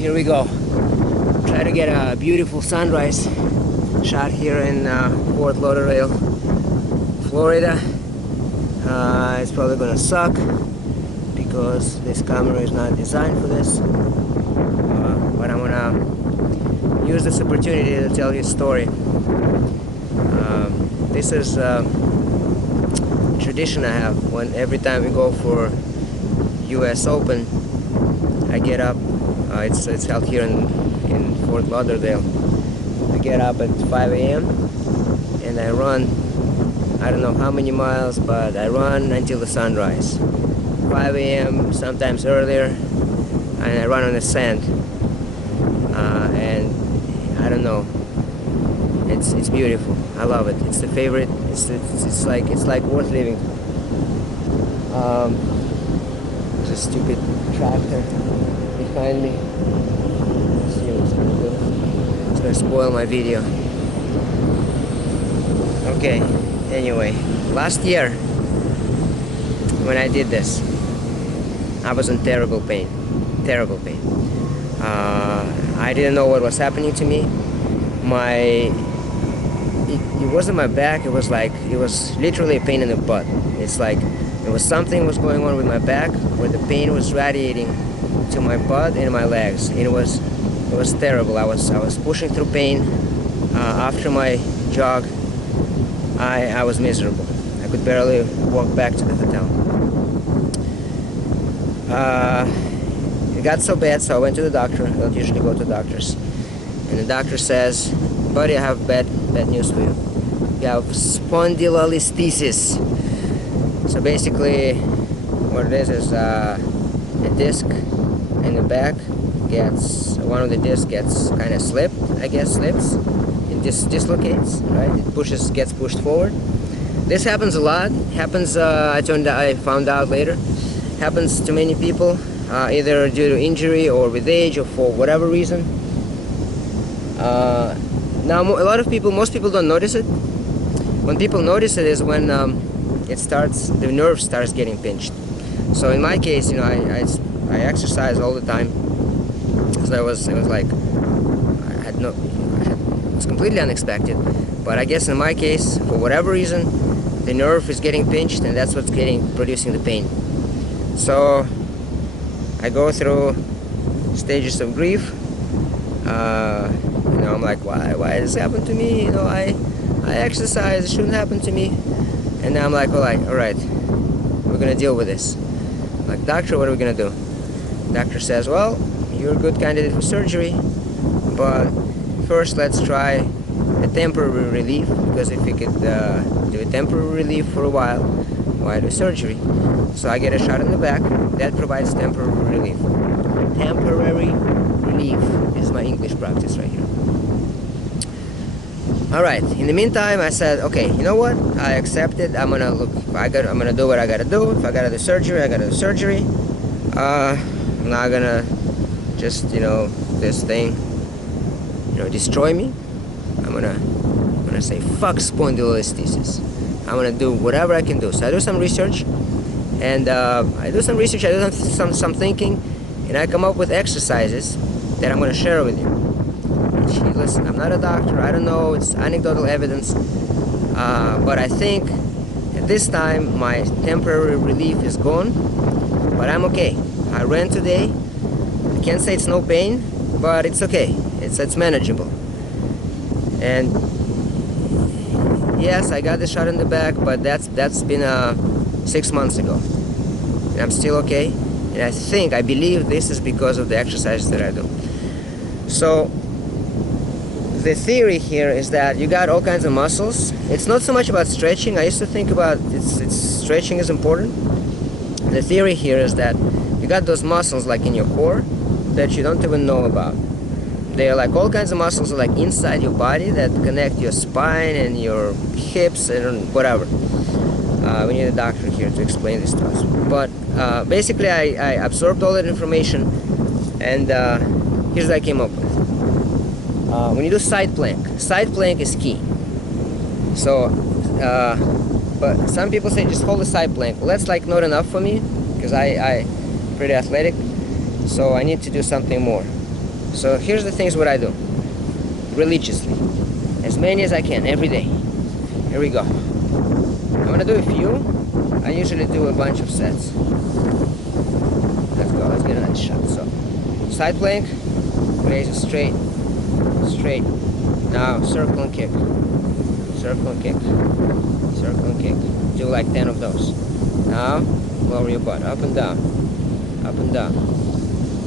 Here we go. Try to get a beautiful sunrise shot here in Fort Lauderdale, Florida. It's probably gonna suck because this camera is not designed for this, but I'm gonna use this opportunity to tell you a story. This is a tradition I have. When every time we go for US Open, I get up. It's held here in Fort Lauderdale. I get up at 5 a.m. and I run. I don't know how many miles, but I run until the sunrise. 5 a.m. sometimes earlier, and I run on the sand. And I don't know. It's beautiful. I love it. It's the favorite. It's like worth living. There's a stupid tractor behind me. Let's see what's gonna do. It's gonna spoil my video. Okay. Anyway, last year when I did this, I was in terrible pain. Terrible pain. I didn't know what was happening to me. It wasn't my back. It was literally a pain in the butt. It's like something was going on with my back, where the pain was radiating to my butt and my legs. It was terrible. I was pushing through pain. After my jog, I was miserable. I could barely walk back to the hotel. It got so bad, so I went to the doctor. I don't usually go to doctors. And the doctor says, buddy, I have bad news for you. You have Spondylolisthesis. So basically, what it is a disc in the back one of the discs gets kind of slips. It dislocates, right? It gets pushed forward. This happens a lot. Happens. I found out later. Happens to many people, either due to injury or with age or for whatever reason. Now, most people don't notice it. When people notice it is when the nerve starts getting pinched. So in my case, I exercise all the time. So it was like it's completely unexpected. But I guess in my case, for whatever reason, the nerve is getting pinched, and that's what's producing the pain. So I go through stages of grief. I'm like, why does this happen to me? I exercise, it shouldn't happen to me. And now I'm like, all right, we're gonna deal with this. I'm like, doctor, what are we gonna do? Doctor says, well, you're a good candidate for surgery, but first let's try a temporary relief, because if you could do a temporary relief for a while, why do surgery? So I get a shot in the back that provides temporary relief. Temporary relief is my English practice right here. All right. In the meantime, I said, okay, you know what? I accept it. I'm gonna do what I gotta do. If I gotta do surgery, I gotta do surgery. I'm not gonna just this thing destroy me. I'm gonna say fuck spondylolisthesis. I'm gonna do whatever I can do. So I do some research, and I do some thinking, and I come up with exercises that I'm gonna share with you. Listen, I'm not a doctor. I don't know. It's anecdotal evidence, but I think at this time my temporary relief is gone, but I'm okay. I ran today. I can't say it's no pain, but it's okay. It's manageable. And yes, I got the shot in the back, but that's been 6 months ago, and I'm still okay. And I believe this is because of the exercises that I do. So the theory here is that you got all kinds of muscles. It's not so much about stretching. I used to think about stretching is important. The theory here is that you got those muscles like in your core that you don't even know about. They are like all kinds of muscles like inside your body that connect your spine and your hips and whatever. We need a doctor here to explain this to us. But basically I absorbed all that information, and here's what I came up with. When you do side plank is key. So, but some people say just hold a side plank. Well, that's like not enough for me, because I'm pretty athletic, so I need to do something more. So here's the things what I do religiously, as many as I can every day. Here we go. I'm gonna do a few. I usually do a bunch of sets. Let's go. Let's get a nice shot. So side plank, raise it straight, straight. Now circle and kick, circle and kick, circle and kick. Do like 10 of those. Now lower your butt, up and down, up and down,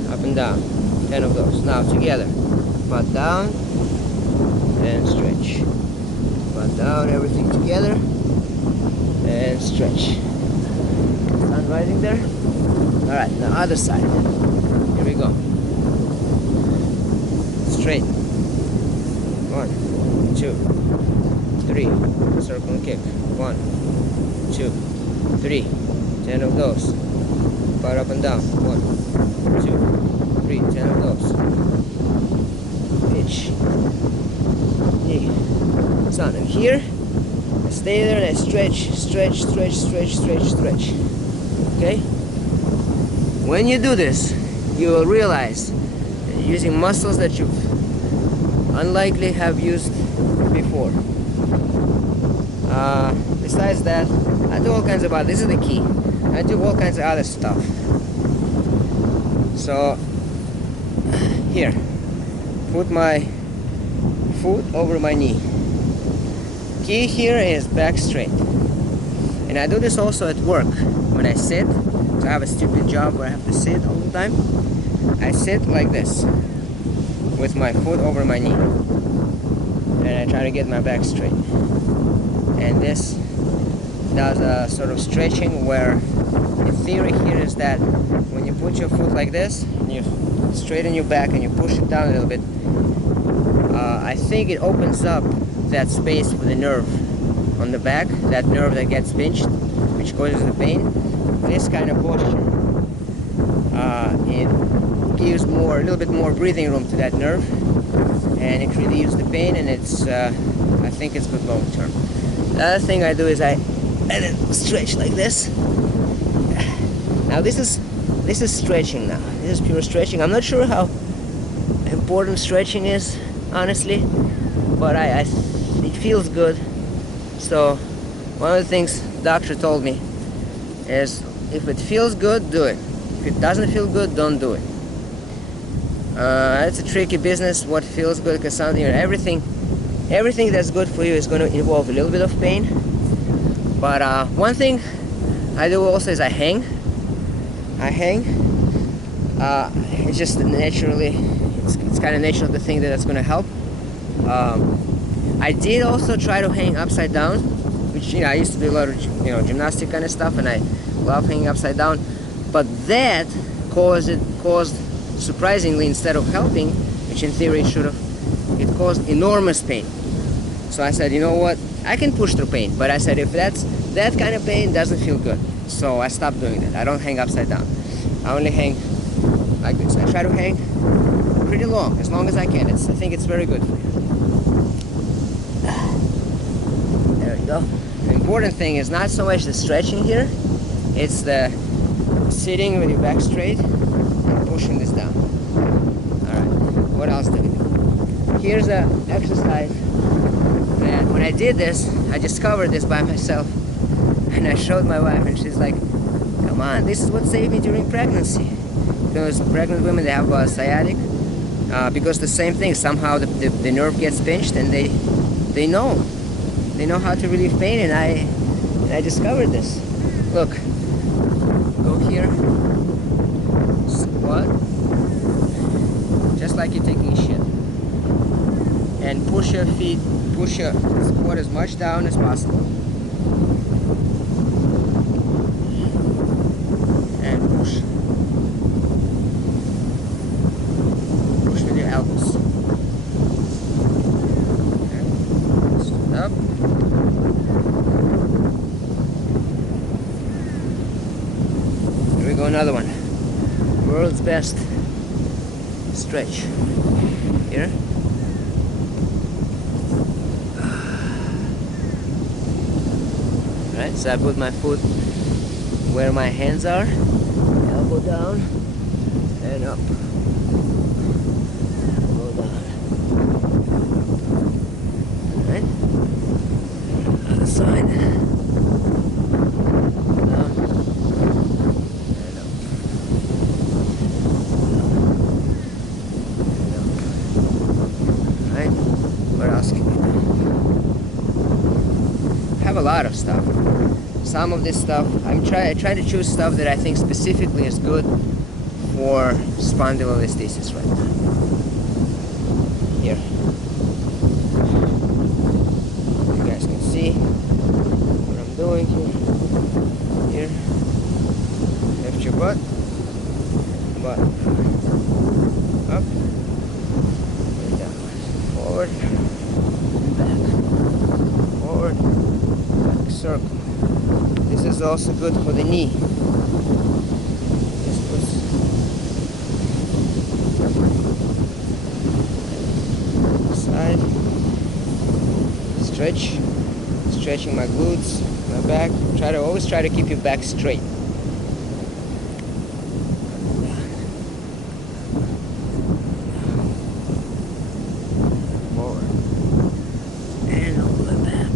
up and down. 10 of those. Now together, butt down and stretch. Butt down, everything together and stretch. Sun rising there. All right, the other side. Here we go. Straight. 1, 2, 3. Circle and kick. 1, 2, 3. 10 of those. Butt up and down. 1, 2, 3. 10 of those. Pitch. Knee. Sun. And here, I stay there and I stretch, stretch, stretch, stretch, stretch, stretch. Okay? When you do this, you will realize that you're using muscles that you unlikely have used before. Besides that, I do all kinds of other, this is the key, I do all kinds of other stuff. So, here, put my foot over my knee. Key here is back straight. And I do this also at work, when I sit. So I have a stupid job where I have to sit all the time. I sit like this, with my foot over my knee. And I try to get my back straight. And this does a sort of stretching where, in theory here is that when you put your foot like this, and you straighten your back and you push it down a little bit, I think it opens up that space for the nerve on the back, that nerve that gets pinched, which causes the pain. This kind of posture, it gives a little bit more breathing room to that nerve, and it relieves the pain, and it's, I think it's good long term. The other thing I do is I stretch like this. Now this is stretching now. This is pure stretching. I'm not sure how important stretching is, honestly, but it feels good. So one of the things the doctor told me is, if it feels good, do it. If it doesn't feel good, don't do it. It's a tricky business, what feels good, because everything that's good for you is going to involve a little bit of pain. But one thing I do also is I hang. It's just naturally, it's kind of natural to think that that's going to help. I did also try to hang upside down, which, I used to do a lot of, gymnastic kind of stuff, and I love hanging upside down. But that caused, surprisingly, instead of helping, which in theory it should have, it caused enormous pain. So I said, you know what, I can push through pain, but I said, if that kind of pain doesn't feel good, so I stopped doing that. I don't hang upside down. I only hang like this. I try to hang pretty long, as long as I can. I think it's very good for you. There we go. The important thing is not so much the stretching here, it's the sitting with your back straight and pushing this down. Alright, what else do we do? Here's an exercise that when I did this, I discovered this by myself, and I showed my wife, and she's like, come on, this is what saved me during pregnancy. Those pregnant women, they have sciatic, because the same thing, somehow the nerve gets pinched, and they know how to relieve pain, and I discovered this. Look, go here, squat, just like you're taking a shit, and push your feet, push your squat as much down as possible, and push with your elbows. Okay. Stand up. Here we go, another one. World's best stretch. Here. Right, so I put my foot where my hands are, elbow down and up. of stuff. Some of this stuff, I try to choose stuff that I think specifically is good for spondylolisthesis right now. Here. You guys can see what I'm doing here. Here. Lift your butt. Up. And down. Forward. Back. Forward. Back. Circle. This is also good for the knee. Side. Stretch. Stretching my glutes, my back. Always try to keep your back straight. Forward. And over the back.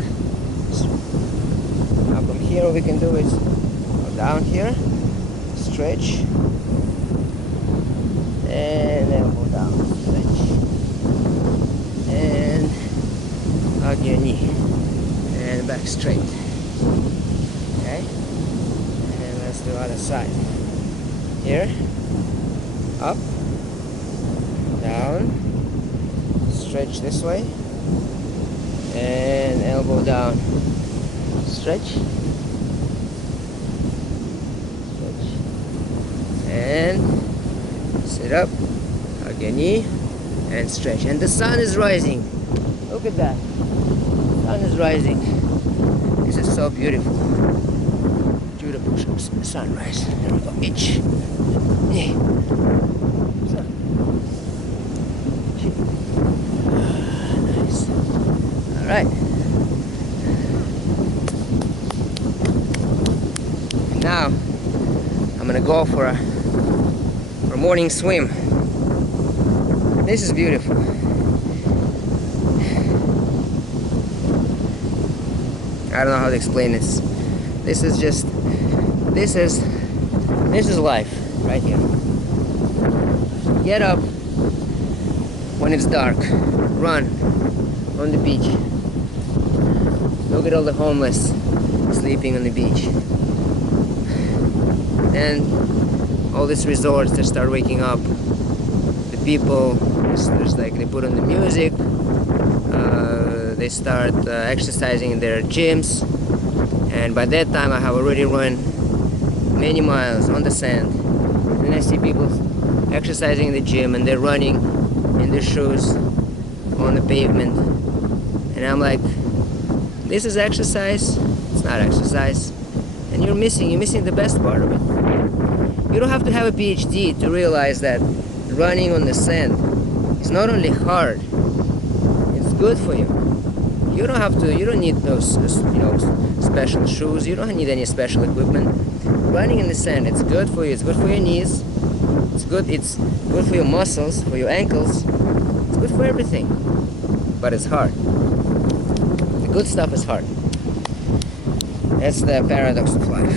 Now from here, what we can do is go down here, stretch, and then go down, stretch, and hug your knee, and back straight. Okay, and let's do other side. Here, up, down, stretch this way, and elbow down, stretch, and sit up, hug your knee, and stretch. And the sun is rising. Look at that. The sun is rising. This is so beautiful. Beautiful sunrise. There we go. Itch. Nice. All right. Now I'm gonna go for a morning swim. This is beautiful. I don't know how to explain this. This is life right here. Get up when it's dark. Run on the beach. Look at all the homeless sleeping on the beach. And all these resorts, they start waking up. The people, there's like, they put on the music. They start exercising in their gyms. And by that time, I have already run many miles on the sand. And I see people exercising in the gym, and they're running in their shoes on the pavement. And I'm like, this is exercise? It's not exercise. And you're missing the best part of it. You don't have to have a PhD to realize that running on the sand is not only hard, it's good for you. You don't need those, special shoes. You don't need any special equipment. Running in the sand, it's good for you. It's good for your knees. It's good for your muscles, for your ankles. It's good for everything. But it's hard. The good stuff is hard. That's the paradox of life.